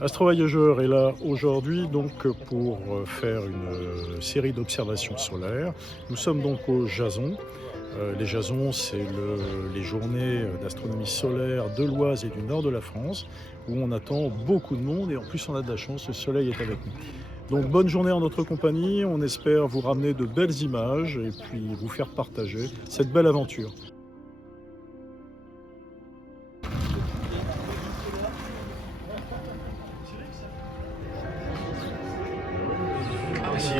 Astro Voyageur est là aujourd'hui donc pour faire une série d'observations solaires. Nous sommes donc au Jason. Les Jasons, c'est les journées d'astronomie solaire de l'Oise et du nord de la France, où on attend beaucoup de monde et en plus on a de la chance, le soleil est avec nous. Donc bonne journée en notre compagnie, on espère vous ramener de belles images et puis vous faire partager cette belle aventure.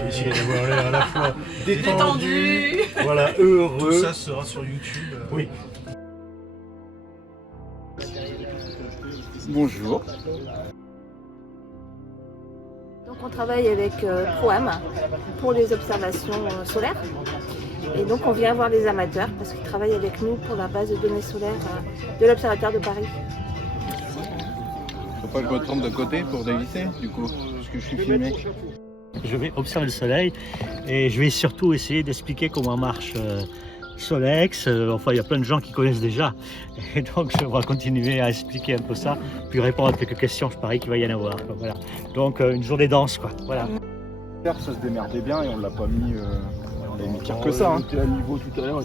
Essayez d'avoir l'air à la fois détendu, voilà, heureux. Tout ça sera sur YouTube. Oui. Bonjour. Donc on travaille avec ProAm pour les observations solaires. Et donc on vient voir des amateurs parce qu'ils travaillent avec nous pour la base de données solaires de l'Observatoire de Paris. Faut pas que je me trompe de côté pour dévisser du coup, parce que je suis filmé. Je vais observer le soleil et je vais surtout essayer d'expliquer comment marche Solex. Enfin, il y a plein de gens qui connaissent déjà. Et donc, je vais continuer à expliquer un peu ça, puis répondre à quelques questions, je parie qu'il va y en avoir. Voilà. Donc, une journée dense, quoi. Voilà. Ça se démerdait bien et on l'a pas mis, on l'a mis pire que ça. Hein. À niveau tout à l'heure.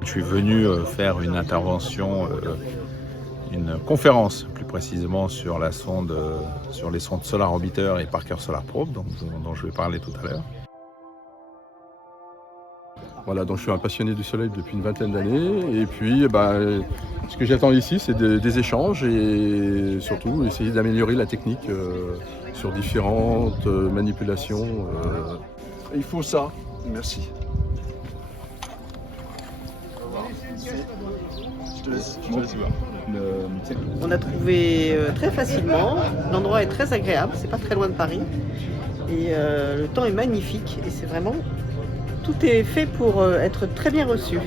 Je suis venu faire une intervention, une conférence plus précisément sur la sonde, sur les sondes Solar Orbiter et Parker Solar Probe, dont je vais parler tout à l'heure. Voilà, donc je suis un passionné du soleil depuis une vingtaine d'années et puis ce que j'attends ici c'est des échanges et surtout essayer d'améliorer la technique sur différentes manipulations. Il faut ça. Merci. Je te laisse voir. On a trouvé très facilement, l'endroit est très agréable, c'est pas très loin de Paris et le temps est magnifique et c'est vraiment, tout est fait pour être très bien reçu.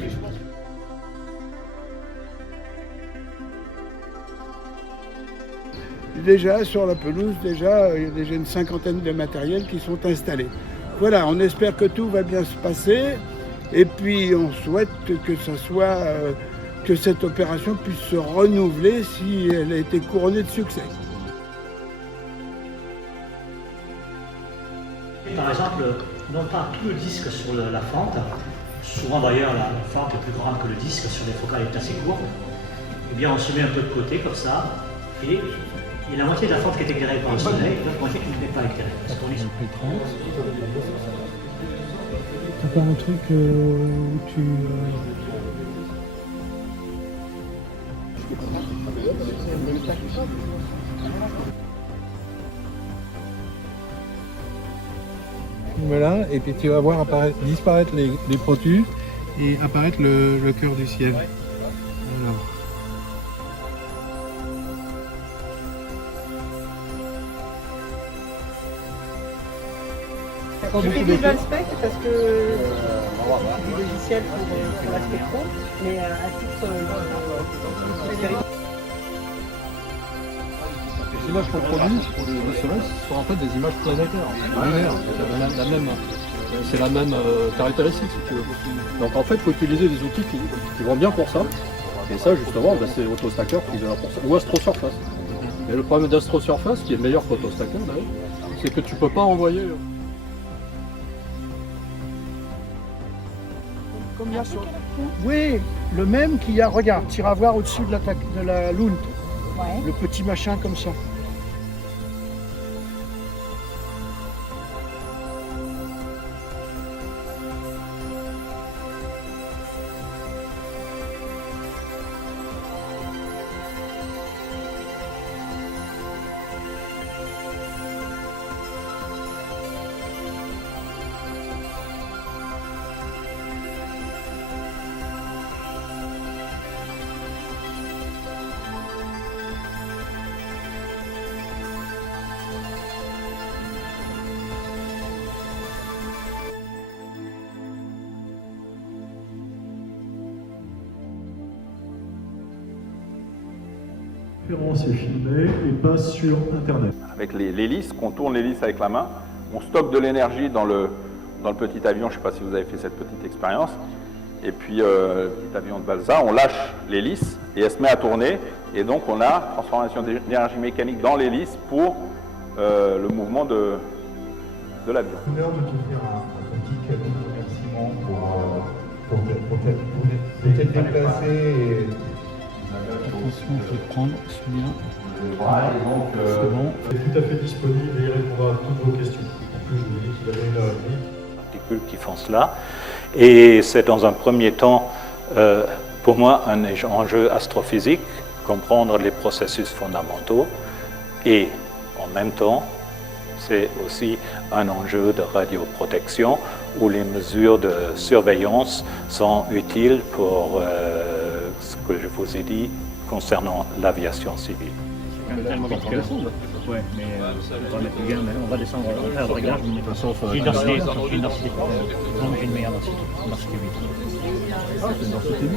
Déjà sur la pelouse, il y a déjà une cinquantaine de matériels qui sont installés. Voilà, on espère que tout va bien se passer et puis on souhaite que ça soit que cette opération puisse se renouveler si elle a été couronnée de succès. Par exemple, non pas tout le disque sur la fente, souvent d'ailleurs la fente est plus grande que le disque sur des focales assez courtes, eh bien on se met un peu de côté comme ça, et il y a la moitié de la fente qui est éclairée par le soleil, et l'autre moitié qui n'est pas éclairée. Ça tourne sur le 30. T'as pas un truc où tu... Voilà, et puis tu vas voir disparaître les protus et apparaître le cœur du ciel. Alors. J'ai fait Visual Spec parce que du logiciel pour la spectro, mais à titre expérimental. Les images qu'on produit pour le soleil sont en fait des images planétaires, lunaires. C'est la même caractéristique si tu veux. Donc en fait il faut utiliser des outils qui vont bien pour ça. Et ça justement c'est AutoStacker qui est là pour ça. Ou AstroSurface. Et le problème d'AstroSurface, qui est meilleur qu'AutoStacker d'ailleurs, c'est que tu peux pas envoyer. Combien sont... Oui, le même qu'il y a, regarde, tu iras voir au-dessus de la Lune. Ouais. Le petit machin comme ça. La conférence est filmée et passe sur Internet. Avec l'hélice, qu'on tourne l'hélice avec la main, on stocke de l'énergie dans le petit avion, je ne sais pas si vous avez fait cette petite expérience, et puis le petit avion de balsa, on lâche l'hélice et elle se met à tourner, Et donc on a transformation d'énergie mécanique dans l'hélice pour le mouvement de l'avion. L'heure de te faire un petit cadeau de remerciement pour t'être déplacé et... Attention, je vais prendre celui-là. Voilà, et donc, il est tout à fait disponible et il répondra à toutes vos questions. En plus, je vous dis qu'il avait 1h30. Particules qui font cela. Et c'est dans un premier temps, pour moi, un enjeu astrophysique, comprendre les processus fondamentaux. Et en même temps, c'est aussi un enjeu de radioprotection où les mesures de surveillance sont utiles pour ce que je vous ai dit concernant l'aviation civile. Ouais, mais on va mettre le gain, on va descendre, on va faire le réglage, mais de toute façon, j'ai une densité, donc j'ai une meilleure densité, une densité 8. Ah, c'est une densité 8.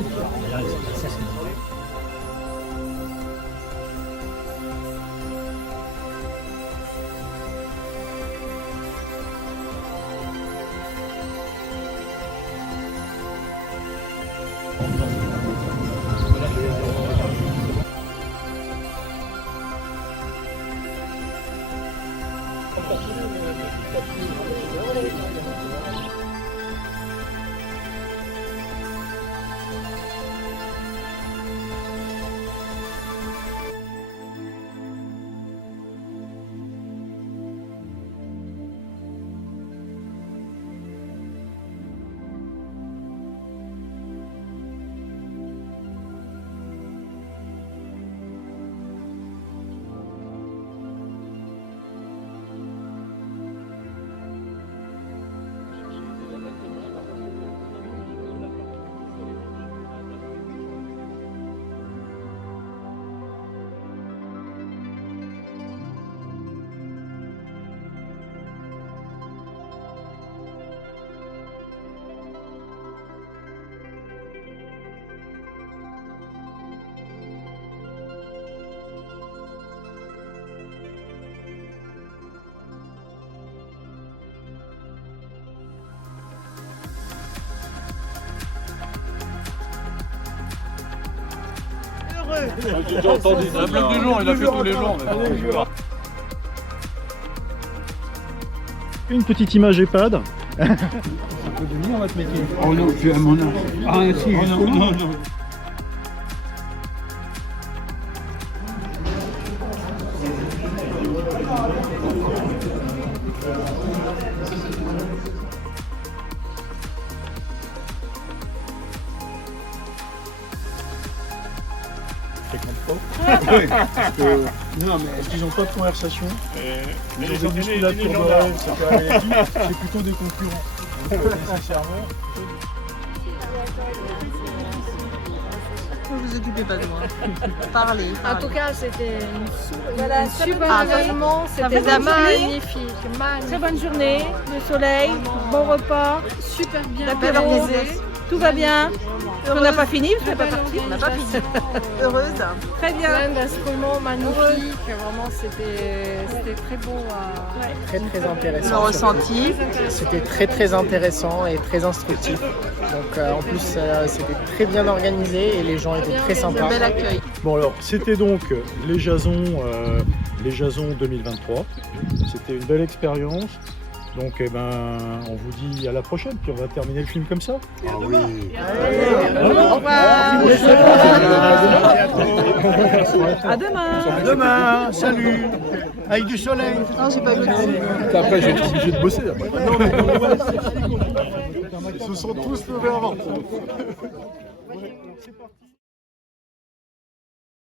Là, c'est 16. J'ai déjà entendu la blague du jour, il a fait tous les jours. Une petite image EHPAD. Ça peut devenir votre métier. Oh non, tu es à mon âge. Ah si, non. Non, mais ils n'ont pas de conversation. Ils ont des musculatures d'oreilles, c'est plutôt des concurrents. Donc, les serveurs. Ne vous occupez pas de moi. Parlez. En tout cas, c'était Voilà, un super événement. C'était magnifique. Très bonne journée, le soleil, bon repas, super bien organisé. Tout va bien. On n'a pas fini, je ne pas partir. On n'a pas fini. Heureuse. Très bien. Plein d'instruments magnifiques, vraiment c'était très beau. Très intéressant. Le ressenti. C'était très intéressant et très instructif. Donc en plus c'était très bien organisé et les gens étaient très sympas. Bel accueil. Bon alors, c'était donc les Jasons 2023. C'était une belle expérience. Donc eh ben, on vous dit à la prochaine, puis on va terminer le film comme ça. Ah oui. Au revoir. À demain. À demain, salut. Avec du soleil. Non, j'ai pas vu le film. Après, j'ai été obligé de bosser. Ils se sont tous levés avant. C'est parti.